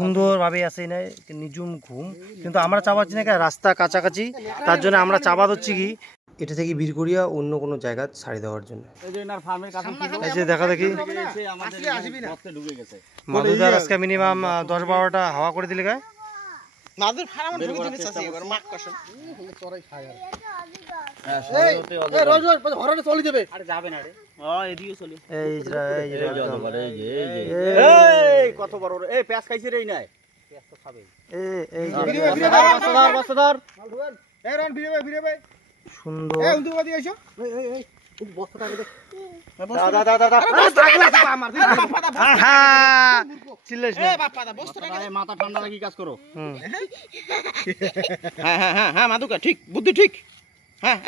সুন্দর ভাবে আছে নিজুম ঘুম, কিন্তু আমরা চাপাচ্ছি না রাস্তা কাছাকাছি, তার জন্য আমরা চাপা দিচ্ছি কি এটা থেকে বীরগড়িয়া অন্য কোনো জায়গা ছাড়ি দেওয়ার জন্য। এই যে দেখা দেখি মাদুদার আজকে মিনিমাম 10-12টা হাওয়া করে দিলে গায়ে। কত বড় এই পেঁয়াজ খাইছে রে নাই সুন্দর মাথা ঠান্ডা রাখি কাজ করো। হ্যাঁ মাদুকা ঠিক, বুদ্ধি ঠিক। হ্যাঁ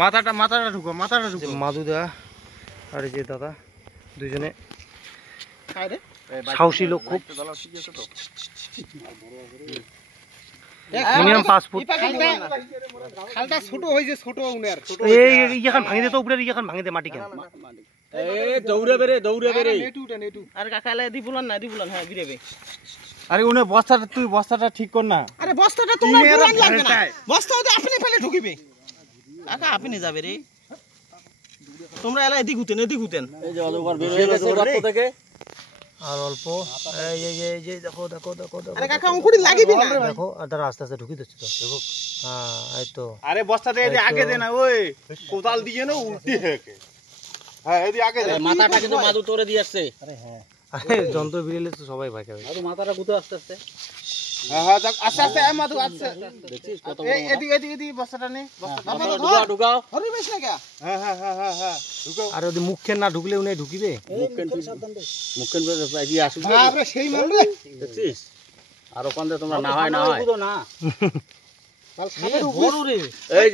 মাথাটা ঢুকো, মাথাটা ঢুকো। মাদুদা আর এই যে দাদা দুজনে সাহসী লোক খুব, মিনিমাম 5 ফুট। খালটা ছোট হইছে, ছোট উনার এই ইখান ভাঙি দে তো, উপরে ইখান ভাঙি দে মাটি কেন এই দৌড়ে বেরে নেটু আর কাকালে দিবুলান না দিবুলান। হ্যাঁ গিরেবে। আরে উনি বস্তাটা, তুই বস্তাটা ঠিক কর না। আরে বস্তাটা তোমার পুরান লাগবে না, বস্তা ওতে আপনি ফেলে ঢুকিবে। কাকা আপনি যাবে রে, তোমরা এলা এদিক ঘুতেন এই যে অজগর বের হয়ে গেছে গর্ত থেকে। আর অল্প এই যে দেখো। আরে কাকা অঙ্কুরি লাগিবে না, দেখো আর তারা আস্তে আস্তে ঢুকি দিচ্ছে তো দেখো। হ্যাঁ এই তো। আরে বস্তাতে এই আগে দে না, ওই কোদাল দিয়ে না উল্টি হেকে। হ্যাঁ এই আগে দে। মাথাটা কিন্তু মাদু তোরে দিয়ে আসছে। আরে হ্যাঁ, আরে যন্ত্র বিড়েলে তো সবাই ভয় পাবে। মাদু মাথাটা গুতো আস্তে আস্তে। হ্যাঁ আস্তে মাদু আস্তে। দেখছিস কত এই এদিকে বস্তাটা নে, বস্তাটা ঢুকাও। আরে বেশ না কে? হ্যাঁ ঢুকাও। আর যদি মুখের না ঢুকলে উনি ঢুকিবে। মুখেন বের আসবে। আরে সেই মাল রে, দেখছিস? আর ওখানে তোমরা না হয় না কাল সামনে বড় রে। এই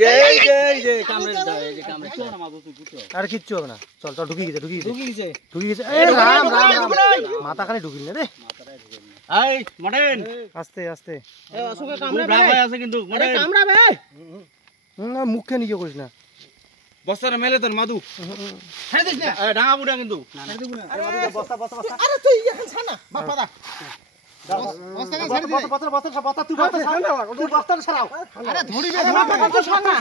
যে কামড়ে দাও, এই যে কামড়ে দাও না মাদু তুই গুতো। আর কিচ্ছু হবে না, চল ঢুকি গেছে। এই রাম মাথা খালি ঢুকিল না রে। এই মডেন আস্তে এ অসুখে কামড়াবে, ভাই আছে কিন্তু মডেন কামড়াবে। মুখে নিয়ে করিস না, বস্তাটা মেলে তোর মাদু। ছেড়ে দিস না, এ ডাঙা বুড়া কিন্তু ছেড়ে দিব না। আরে বস্তা। আরে তুই এখন ছানা বাপা দা বস্তাটা ছেড়ে দে। বস্তা তুই বস্তাটা ছাড়াও। আরে ধরিবে বাপা তো ছানা।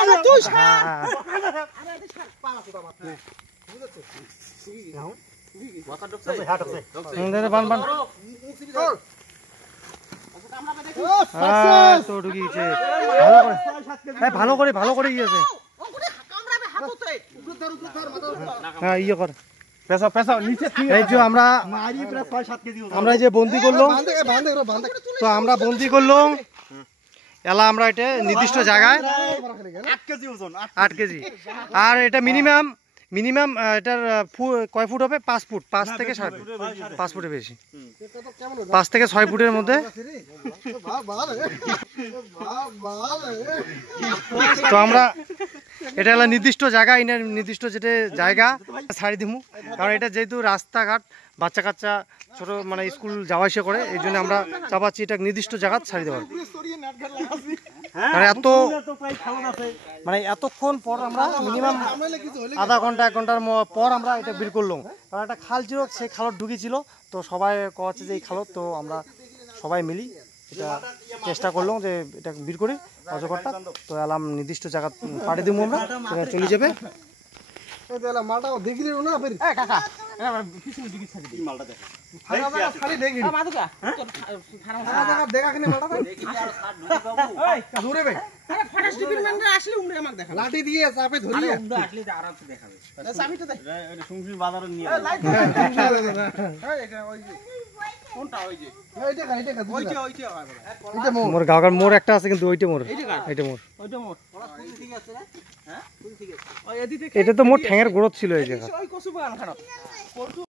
আরে তুই ছাড়। আরে ছাড় পালা তো বাবা। বুঝছো? বস্তা ঢুকছে, হাট আছে। বান তো ঢুকি গেছে। ভালো করে গিয়েছে। কামড়াবে হাততে। উপর ধর হ্যাঁ ইয়ে কর, পেছা নিচে। এই যে আমরা প্রায় 6-7 কেজি। আমরা যে বন্দি করলাম, তো আমরা বন্দি করলাম এলা আমরা এটা নির্দিষ্ট জায়গায় 8 কেজি ওজন, 8 কেজি। আর এটা মিনিমাম এটার কয় ফুট হবে? 5 ফুট, 5 থেকে 6 ফুট, 5 ফুটের বেশি, 5 থেকে 6 ফুটের মধ্যে। তো আমরা এটা হলো নির্দিষ্ট জায়গা, নির্দিষ্ট যেটা জায়গা ছাড়ি দিমু, কারণ এটা যেহেতু রাস্তাঘাট বাচ্চা কাচ্চা ছোট মানে স্কুল যাওয়া আসা করে, এই জন্য আমরা চাপাচ্ছি এটা নির্দিষ্ট জায়গা ছাড়ি দেওয়ার। মানে এতক্ষণ পর আমরা মিনিমাম আধা ঘন্টা 1 ঘন্টার পর আমরা এটা বের করলাম, কারণ একটা খাল ছিল, সেই খালত ঢুকেছিল। তো সবাই কচ্ছে যে এই খালত, তো আমরা সবাই মিলি এটা চেষ্টা করলাম যে এটা বের করি অজগরটা। তো এলাম নির্দিষ্ট জায়গা পাঠিয়ে দিব, আমরা সেখানে চলে যাবে। মালটা দেখিলে না ফের। এ কাকা পিছনে দিকে ছাড়ি দি মালটা দেখো। খালি দেখি মাদুকা দেখা কেন মালটা দেখি আর 60 ঢুকে বাবু। এই দূরে বে। আরে ফরেস্ট ডিপার্টমেন্টে আসলে উমরে আমাকে দেখা লাঠি দিয়ে চাপে ধরি। আরে উমরে আসলে যে আরামসে দেখাবে। চাবিটা দে। এটা সুংসি বাজারে নিয়ে। এই এটা ওই যে কোনটা ওই যে এইটা ওইটা হয় বলে। এটা মোর গাওয়ার মোর একটা আছে, কিন্তু ওইটা মোর, এইটা মোর, ওইটা মোর ঠিক আছে রে। হ্যাঁ ঠিক আছে। ওই এদিকে এটা তো মোর ঠ্যাঙের গোড়ত ছিল এই জায়গা। ওই কসু বাগান খারাপ।